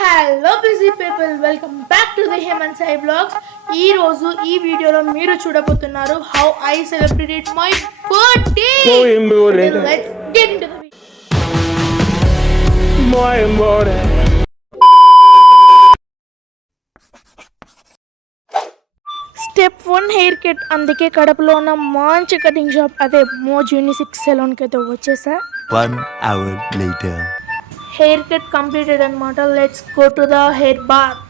Hello busy people, welcome back to the Hemanth Sai blogs. ఈ రోజు ఈ వీడియోలో మీరు చూడబోతున్నారు how I celebrated my birthday. Let's get into the step 1 haircut. అందుకే కడపలో ఉన్న మంచి కటింగ్ షాప్ అదే మోజ్ యూనిసెక్స్ సెలూన్ కి అయితే వచ్చేసా. 1 hour later. Haircut completed అనమాట. Let's go to the hair bath.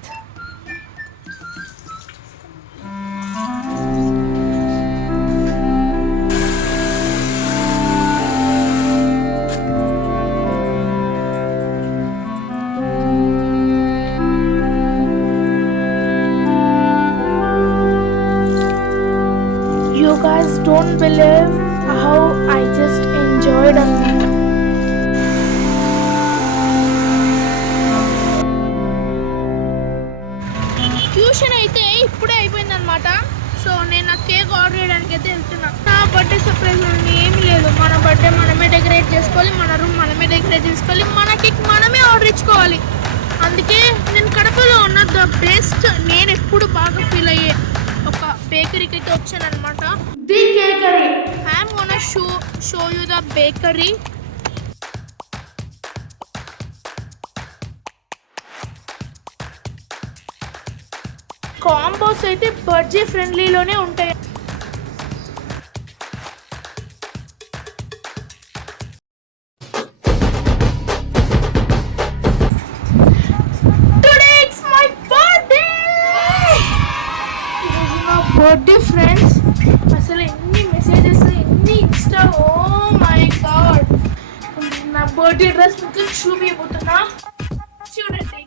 You guys don't believe how I just enjoyed it. Tuition అయితే ఇప్పుడే అయిపోయింది అనమాట. సో నేను ఆ కేక్ ఆర్డర్ చేయడానికి అయితే వెళ్తున్నాను. నా బర్త్డే సర్ప్రైజ్ ఏమీ లేదు. మన బర్త్డే మనమే డెకరేట్ చేసుకోవాలి, మన రూమ్ మనమే డెకరేట్ చేసుకోవాలి, మన కేక్ మనమే ఆర్డర్ ఇచ్చుకోవాలి. అందుకే నేను కడపలో ఉన్న ద బెస్ట్, నేను ఎప్పుడు బాగా ఫీల్ అయ్యే ఒక బేకరీకి అయితే వచ్చాను అనమాట. The Cakery. I'm gonna show you the bakery. Combos అయితే బడ్జెట్ ఫ్రెండ్లీలోనే ఉంటాయి. బర్త్డే ఫ్రెండ్స్, అసలు ఎన్ని మెసేజెస్, ఎన్ని ఇన్స్టా, ఓ మై గాడ్. నా బర్త్డే డ్రెస్ మీకు చూపించబోతున్నా, చూడండి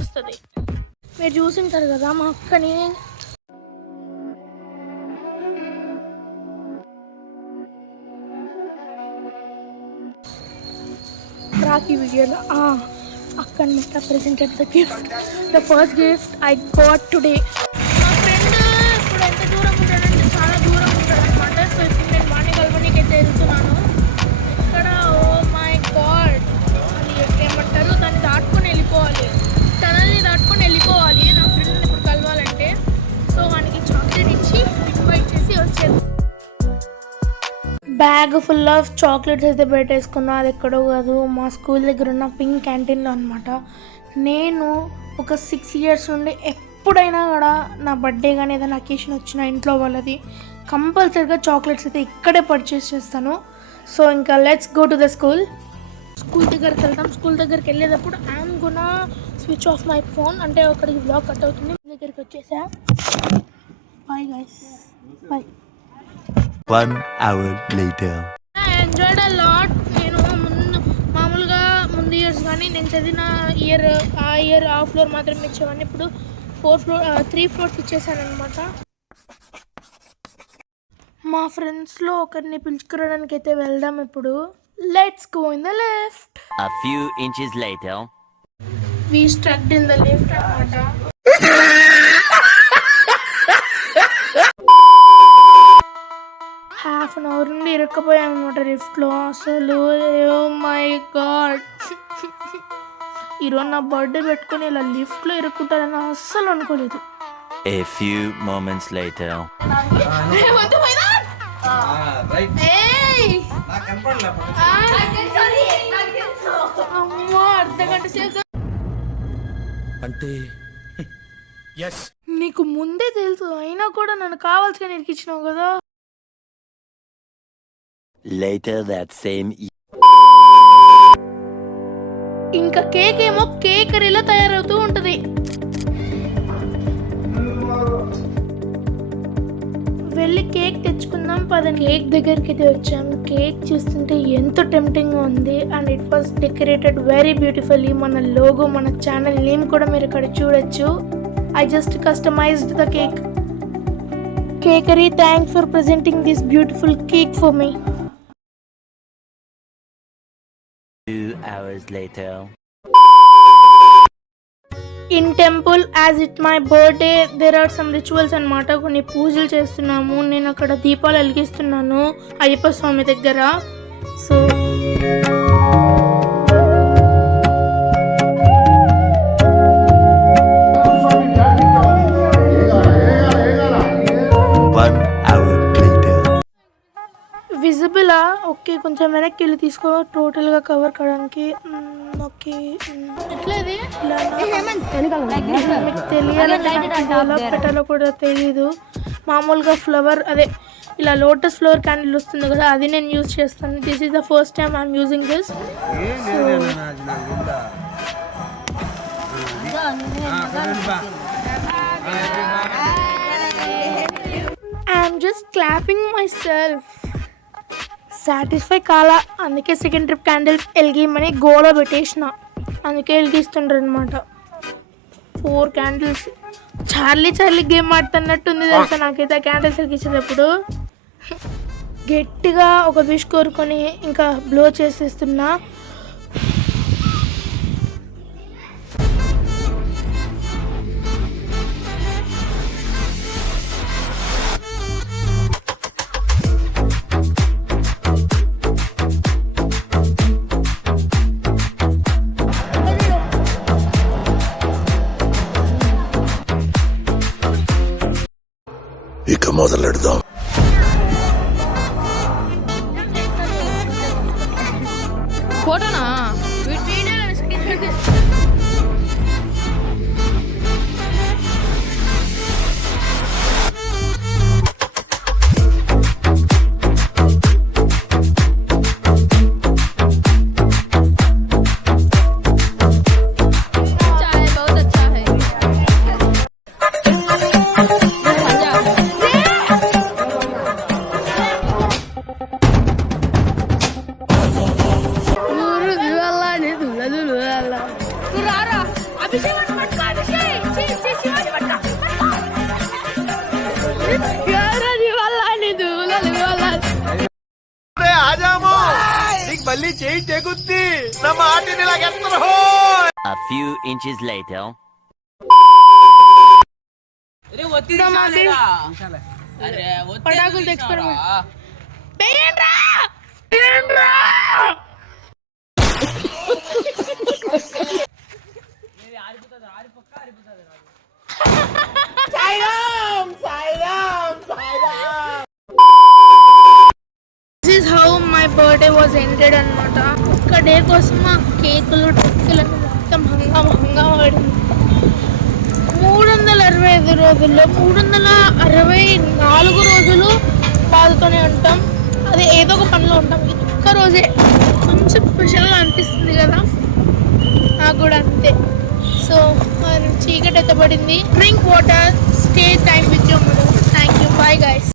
వస్తుంది. మీరు చూసింటారు కదా మా అక్కని. రాఖీ వీడియోలో అక్కని మొత్తం presented the gift, the first gift I got today. మా ఫ్రెండ్ ఇప్పుడు ఎంత దూరం ఉంటాడంటే చాలా దూరం ఉంటాడు అనమాట. సో ఇప్పుడు నేను వాణి కలవడానికి అయితే వెళ్తున్నాను. ఇక్కడ ఓ మై గాడ్, అది ఏమంటారు, దాన్ని దాటుకొని వెళ్ళిపోవాలి, టనల్ని దాటుకొని వెళ్ళిపోవాలి నా ఫ్రెండ్ని ఇప్పుడు కలవాలంటే. సో వానికి చాక్లెట్ ఇచ్చి ఇన్వైట్ చేసి వచ్చేది. బ్యాగ్ ఫుల్ ఆఫ్ చాక్లెట్స్ అయితే పెట్టేసుకున్నా. అది ఎక్కడో కాదు, మా స్కూల్ దగ్గర ఉన్న పింక్ క్యాంటీన్లో అనమాట. నేను ఒక 6 years నుండి ఎప్పుడైనా కూడా నా బర్త్డే కానీ ఏదైనా అకేషన్ వచ్చినా ఇంట్లో వాళ్ళది కంపల్సరీగా చాక్లెట్స్ అయితే ఇక్కడే పర్చేస్ చేస్తాను. సో ఇంకా let's go to the school దగ్గరికి వెళ్తాం. స్కూల్ దగ్గరికి వెళ్ళేటప్పుడు I'm gonna switch off my phone, అంటే అక్కడికి బ్లాగ్ కట్ అవుతుంది. దగ్గరికి వచ్చేసా. Bye guys, bye. 1 hour later. I enjoyed a lot. నేను మామూలుగా ముందు ఇయర్స్ కానీ నేను చదివిన ఇయర్ ఆ ఫ్లోర్ మాత్రమే ఇచ్చేవాడిని. ఇప్పుడు 3 floors ఇచ్చేసాను అనమాట. మా ఫ్రెండ్స్లో ఒకరిని పిలుచుకురావడానికి అయితే వెళ్దాం ఇప్పుడు. Let's go in the lift. A few inches later. We stuck in the lift అనమాట. హాఫ్ అన్ అవర్ నుండి ఇరుక్కపోయాం అనమాట లిఫ్ట్లో. అసలు ఓ మై గాడ్, ఈరోజు నా బర్త్డే పెట్టుకుని ఇలా లిఫ్ట్లో ఇరుక్కుంటారని అస్సలు అనుకోలేదు. A few moments later. అమ్మా, అర్ధగంట సేపు అంటే నీకు ముందే తెలుసు, అయినా కూడా నన్ను కావాల్సిగా నిరికిచ్చినావు కదా. later that same ఇంకా కేక్ ఏమో కేకరీలో తయారవుతూ ఉంటది. వెళ్ళి కేక్ తెచ్చుకుందాం పదని. కేక్ దగ్గరికి అయితే వచ్చాం. కేక్ చూస్తుంటే ఎంతో టెంప్టింగ్ గా ఉంది. And it was decorated very beautifully. మన లోగో, మన ఛానల్ నేమ్ కూడా మీరు ఇక్కడ చూడొచ్చు. I just customised the cake. Cakery, thanks for presenting this beautiful cake for me. 2 hours later. In temple, as it's my birthday, there are some rituals అన్నమాట. కొన్ని పూజలు చేస్తున్నాము. నేను అక్కడ దీపాలు వెలిగిస్తున్నాను అయ్యప్ప స్వామి దగ్గర. సో వెళ్ళి తీసుకో టోటల్గా కవర్ కావడానికి. ఓకే మీకు తెలియాలంటే ఎలా పెట్టాలో కూడా తెలీదు. మామూలుగా ఫ్లవర్ అదే ఇలా లోటస్ ఫ్లవర్ క్యాండిల్ వస్తుంది కదా, అది నేను యూజ్ చేస్తాను. This is the first time I'm using this. I'm just clapping my self. Satisfy కాలా, అందుకే సెకండ్ ట్రిప్ క్యాండిల్స్ వెలిగిమని గోలో పెట్టేసిన. అందుకే వెలిగిస్తుండ్రు అనమాట 4 క్యాండిల్స్. చార్లీ గేమ్ ఆడుతున్నట్టుంది తెలుసా నాకైతే క్యాండిల్స్ వెలిగించేటప్పుడు. గట్టిగా ఒక విష్ కోరుకొని ఇంకా బ్లో చేసేస్తున్నా. ఇక మొదలెడదాం. ఫోటోనా A few inches later. పటాకులు experiment this is how my birthday was ended అనమాట. ఒక్క డే కోసం మా కేకులు టెక్కులు మొత్తం హంగా పడింది. 365 రోజుల్లో 364 రోజులు బాధతోనే ఉంటాం. అదే ఏదో ఒక పనిలో ఉంటాం. ఇది ఒక్క రోజే కొంచెం స్పెషల్గా అనిపిస్తుంది కదా, నాకు కూడా అంతే. సో చీకటి ఎత్తబడింది. Drink water, stay time with your mother. Thank you. Bye guys.